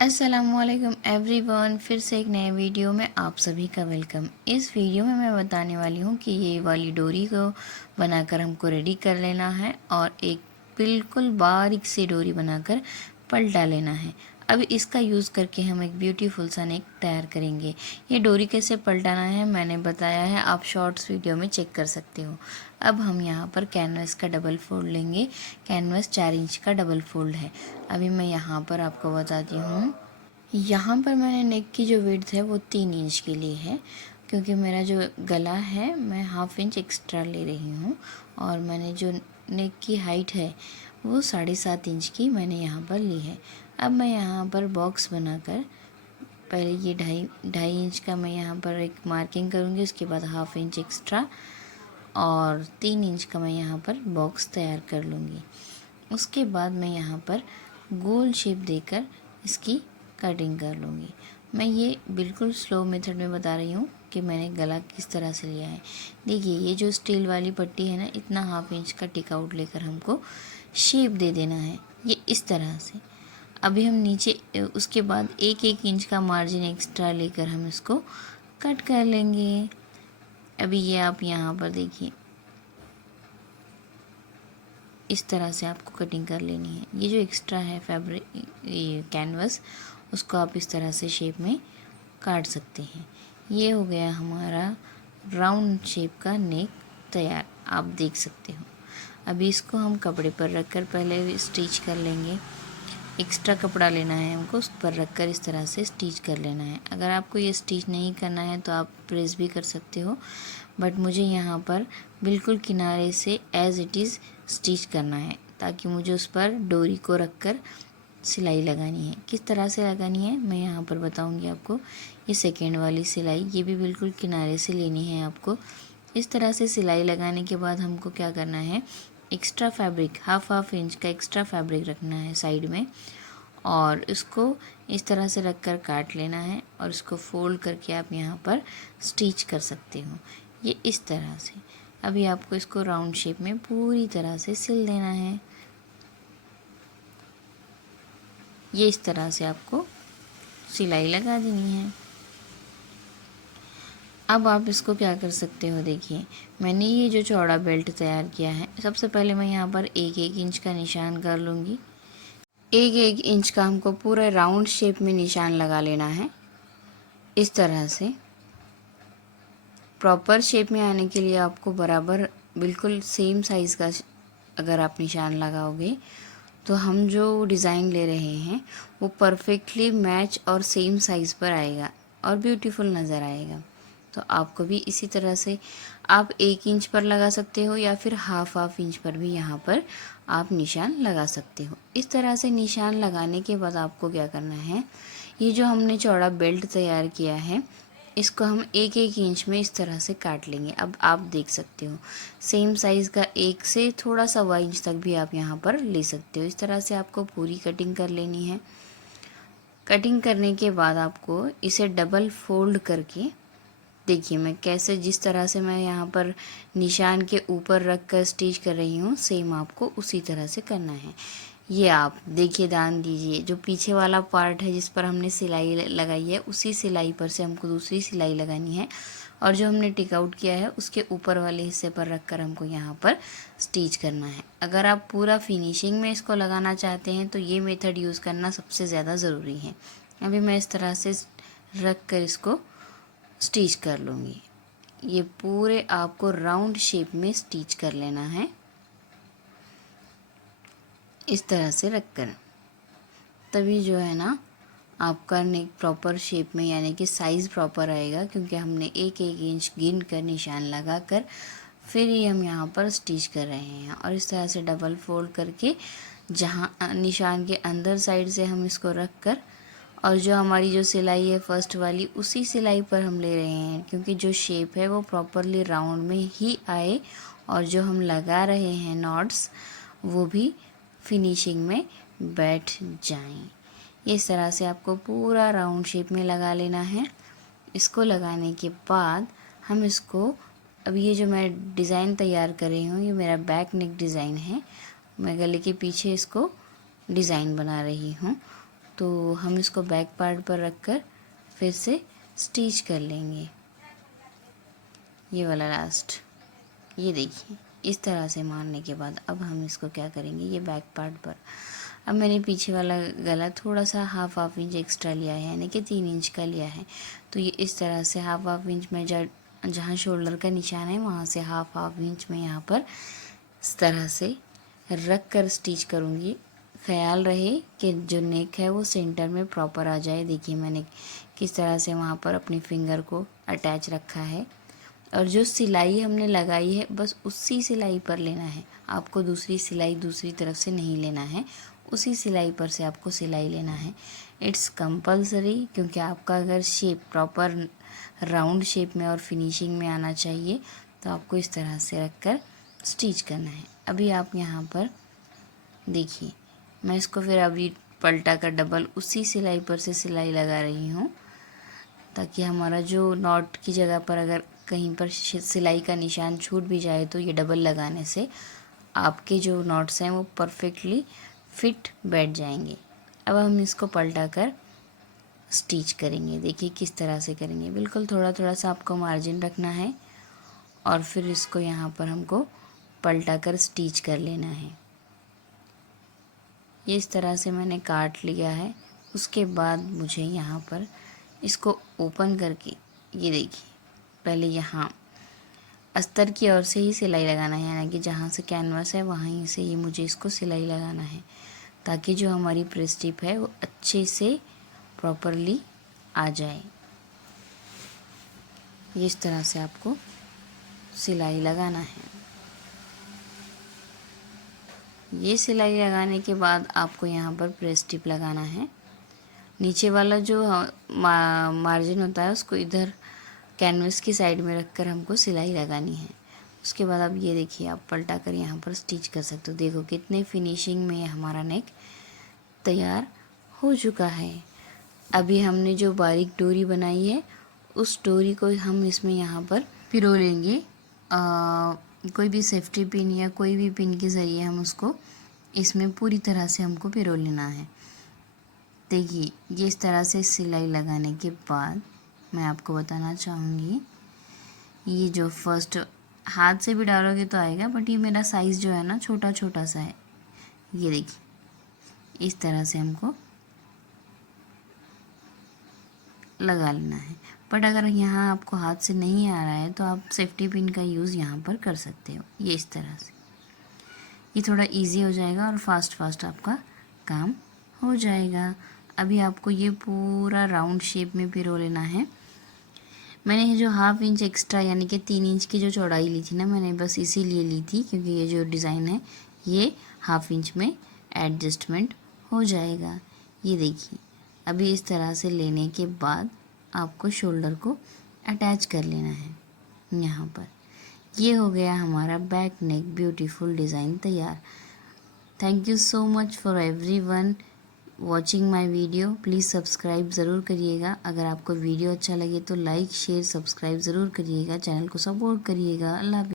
अस्सलामुअलैकुम एवरीवन, फिर से एक नए वीडियो में आप सभी का वेलकम। इस वीडियो में मैं बताने वाली हूँ कि ये वाली डोरी को बनाकर हमको रेडी कर लेना है और एक बिल्कुल बारीक सी डोरी बनाकर पलटा लेना है। अब इसका यूज़ करके हम एक ब्यूटीफुल सा नेक तैयार करेंगे। ये डोरी कैसे पलटाना है मैंने बताया है, आप शॉर्ट्स वीडियो में चेक कर सकते हो। अब हम यहाँ पर कैनवस का डबल फोल्ड लेंगे। कैनवस 4 इंच का डबल फोल्ड है। अभी मैं यहाँ पर आपको बताती हूँ। यहाँ पर मैंने नेक की जो विड्थ है वो 3 इंच के लिए है, क्योंकि मेरा जो गला है मैं हाफ इंच एक्स्ट्रा ले रही हूँ और मैंने जो नेक की हाइट है वो 7.5 इंच की मैंने यहाँ पर ली है। अब मैं यहाँ पर बॉक्स बनाकर पहले ये ढाई इंच का मैं यहाँ पर एक मार्किंग करूँगी, उसके बाद हाफ इंच एक्स्ट्रा और 3 इंच का मैं यहाँ पर बॉक्स तैयार कर लूँगी। उसके बाद मैं यहाँ पर गोल शेप देकर इसकी कटिंग कर लूँगी। मैं ये बिल्कुल स्लो मेथड में बता रही हूँ कि मैंने गला किस तरह से लिया है। देखिए, ये जो स्टील वाली पट्टी है ना, इतना हाफ इंच का टिक आउट लेकर हमको शेप दे देना है, ये इस तरह से। अभी हम नीचे उसके बाद 1-1 इंच का मार्जिन एक्स्ट्रा लेकर हम इसको कट कर लेंगे। अभी ये आप यहाँ पर देखिए, इस तरह से आपको कटिंग कर लेनी है। ये जो एक्स्ट्रा है फैब्रिक, ये कैनवस, उसको आप इस तरह से शेप में काट सकते हैं। ये हो गया हमारा राउंड शेप का नेक तैयार, आप देख सकते हो। अभी इसको हम कपड़े पर रखकर पहले स्टिच कर लेंगे। एक्स्ट्रा कपड़ा लेना है हमको, उस पर रखकर इस तरह से स्टिच कर लेना है। अगर आपको ये स्टिच नहीं करना है तो आप प्रेस भी कर सकते हो, बट मुझे यहाँ पर बिल्कुल किनारे से एज़ इट इज़ स्टिच करना है, ताकि मुझे उस पर डोरी को रखकर सिलाई लगानी है। किस तरह से लगानी है मैं यहाँ पर बताऊँगी आपको। ये सेकेंड वाली सिलाई, ये भी बिल्कुल किनारे से लेनी है आपको। इस तरह से सिलाई लगाने के बाद हमको क्या करना है, एक्स्ट्रा फैब्रिक हाफ इंच का एक्स्ट्रा फैब्रिक रखना है साइड में और इसको इस तरह से रख कर काट लेना है और इसको फोल्ड करके आप यहाँ पर स्टिच कर सकते हो, ये इस तरह से। अभी आपको इसको राउंड शेप में पूरी तरह से सिल देना है। ये इस तरह से आपको सिलाई लगा देनी है। अब आप इसको क्या कर सकते हो, देखिए मैंने ये जो चौड़ा बेल्ट तैयार किया है, सबसे पहले मैं यहाँ पर 1-1 इंच का निशान कर लूँगी। 1-1 इंच का हमको पूरा राउंड शेप में निशान लगा लेना है। इस तरह से प्रॉपर शेप में आने के लिए आपको बराबर बिल्कुल सेम साइज़ का अगर आप निशान लगाओगे तो हम जो डिज़ाइन ले रहे हैं वो परफेक्टली मैच और सेम साइज़ पर आएगा और ब्यूटीफुल नज़र आएगा। तो आपको भी इसी तरह से आप 1 इंच पर लगा सकते हो या फिर हाफ इंच पर भी यहाँ पर आप निशान लगा सकते हो। इस तरह से निशान लगाने के बाद आपको क्या करना है, ये जो हमने चौड़ा बेल्ट तैयार किया है इसको हम 1-1 इंच में इस तरह से काट लेंगे। अब आप देख सकते हो सेम साइज़ का 1 से थोड़ा सा 1 इंच तक भी आप यहाँ पर ले सकते हो। इस तरह से आपको पूरी कटिंग कर लेनी है। कटिंग करने के बाद आपको इसे डबल फोल्ड करके, देखिए मैं कैसे, जिस तरह से मैं यहाँ पर निशान के ऊपर रख कर स्टिच कर रही हूँ, सेम आपको उसी तरह से करना है। ये आप देखिए, ध्यान दीजिए, जो पीछे वाला पार्ट है जिस पर हमने सिलाई लगाई है उसी सिलाई पर से हमको दूसरी सिलाई लगानी है और जो हमने टिक आउट किया है उसके ऊपर वाले हिस्से पर रख कर हमको यहाँ पर स्टिच करना है। अगर आप पूरा फिनिशिंग में इसको लगाना चाहते हैं तो ये मेथड यूज़ करना सबसे ज़्यादा ज़रूरी है। अभी मैं इस तरह से रख कर इसको स्टिच कर लूँगी। ये पूरे आपको राउंड शेप में स्टिच कर लेना है, इस तरह से रखकर। तभी जो है ना आपका नेक प्रॉपर शेप में, यानी कि साइज़ प्रॉपर आएगा, क्योंकि हमने 1-1 इंच गिन कर निशान लगा कर फिर ही हम यहाँ पर स्टिच कर रहे हैं। और इस तरह से डबल फोल्ड करके जहाँ निशान के अंदर साइड से हम इसको रख कर, और जो हमारी जो सिलाई है फर्स्ट वाली उसी सिलाई पर हम ले रहे हैं, क्योंकि जो शेप है वो प्रॉपरली राउंड में ही आए और जो हम लगा रहे हैं नॉट्स वो भी फिनिशिंग में बैठ जाएं। इस तरह से आपको पूरा राउंड शेप में लगा लेना है। इसको लगाने के बाद हम इसको, अब ये जो मैं डिज़ाइन तैयार कर रही हूँ ये मेरा बैक नेक डिज़ाइन है। मैं गले के पीछे इसको डिज़ाइन बना रही हूँ तो हम इसको बैक पार्ट पर रख कर फिर से स्टिच कर लेंगे। ये वाला लास्ट, ये देखिए इस तरह से मारने के बाद अब हम इसको क्या करेंगे, ये बैक पार्ट पर अब मैंने पीछे वाला गला थोड़ा सा हाफ इंच एक्स्ट्रा लिया है, यानी कि 3 इंच का लिया है। तो ये इस तरह से हाफ इंच में जहाँ शोल्डर का निशान है वहाँ से हाफ इंच में यहाँ पर इस तरह से रख कर स्टिच करूँगी। ख्याल रहे कि जो नेक है वो सेंटर में प्रॉपर आ जाए। देखिए मैंने किस तरह से वहाँ पर अपनी फिंगर को अटैच रखा है, और जो सिलाई हमने लगाई है बस उसी सिलाई पर लेना है। आपको दूसरी सिलाई दूसरी तरफ से नहीं लेना है, उसी सिलाई पर से आपको सिलाई लेना है। इट्स कंपलसरी, क्योंकि आपका अगर शेप प्रॉपर राउंड शेप में और फिनिशिंग में आना चाहिए तो आपको इस तरह से रख कर स्टिच करना है। अभी आप यहाँ पर देखिए मैं इसको फिर अभी पलटा कर डबल उसी सिलाई पर से सिलाई लगा रही हूँ, ताकि हमारा जो नॉट की जगह पर अगर कहीं पर सिलाई का निशान छूट भी जाए तो ये डबल लगाने से आपके जो नॉट्स हैं वो परफेक्टली फिट बैठ जाएंगे। अब हम इसको पलटा कर स्टिच करेंगे। देखिए किस तरह से करेंगे, बिल्कुल थोड़ा थोड़ा सा आपको मार्जिन रखना है और फिर इसको यहाँ पर हमको पलटा कर स्टिच कर लेना है। ये इस तरह से मैंने काट लिया है। उसके बाद मुझे यहाँ पर इसको ओपन करके ये देखिए पहले यहाँ अस्तर की ओर से ही सिलाई लगाना है, यानी कि जहाँ से कैनवास है वहीं से ही मुझे इसको सिलाई लगाना है, ताकि जो हमारी प्रेस टिप है वो अच्छे से प्रॉपरली आ जाए। ये इस तरह से आपको सिलाई लगाना है। ये सिलाई लगाने के बाद आपको यहाँ पर प्रेस टिप लगाना है। नीचे वाला जो मार्जिन होता है उसको इधर कैनवस की साइड में रखकर हमको सिलाई लगानी है। उसके बाद अब ये देखिए आप पलटा कर यहाँ पर स्टिच कर सकते हो। देखो कितने फिनिशिंग में हमारा नेक तैयार हो चुका है। अभी हमने जो बारीक डोरी बनाई है उस डोरी को हम इसमें यहाँ पर पिरो लेंगे। कोई भी सेफ्टी पिन या कोई भी पिन के ज़रिए हम उसको इसमें पूरी तरह से हमको पिरो लेना है। देखिए ये इस तरह से सिलाई लगाने के बाद मैं आपको बताना चाहूँगी, ये जो फर्स्ट हाथ से भी डालोगे तो आएगा, बट ये मेरा साइज़ जो है ना छोटा छोटा सा है। ये देखिए इस तरह से हमको लगा लेना है। बट अगर यहाँ आपको हाथ से नहीं आ रहा है तो आप सेफ्टी पिन का यूज़ यहाँ पर कर सकते हो। ये इस तरह से ये थोड़ा इजी हो जाएगा और फास्ट आपका काम हो जाएगा। अभी आपको ये पूरा राउंड शेप में पिरो लेना है। मैंने ये जो हाफ इंच एक्स्ट्रा यानी कि 3 इंच की जो चौड़ाई ली थी ना, मैंने बस इसीलिए ली थी क्योंकि ये जो डिज़ाइन है ये हाफ इंच में एडजस्टमेंट हो जाएगा। ये देखिए अभी इस तरह से लेने के बाद आपको शोल्डर को अटैच कर लेना है यहाँ पर। ये हो गया हमारा बैक नेक ब्यूटीफुल डिज़ाइन तैयार। Thank you so much for everyone watching my video. Please subscribe ज़रूर करिएगा। अगर आपको वीडियो अच्छा लगे तो लाइक शेयर सब्सक्राइब ज़रूर करिएगा। चैनल को सपोर्ट करिएगा। अल्लाह हाफ़िज़।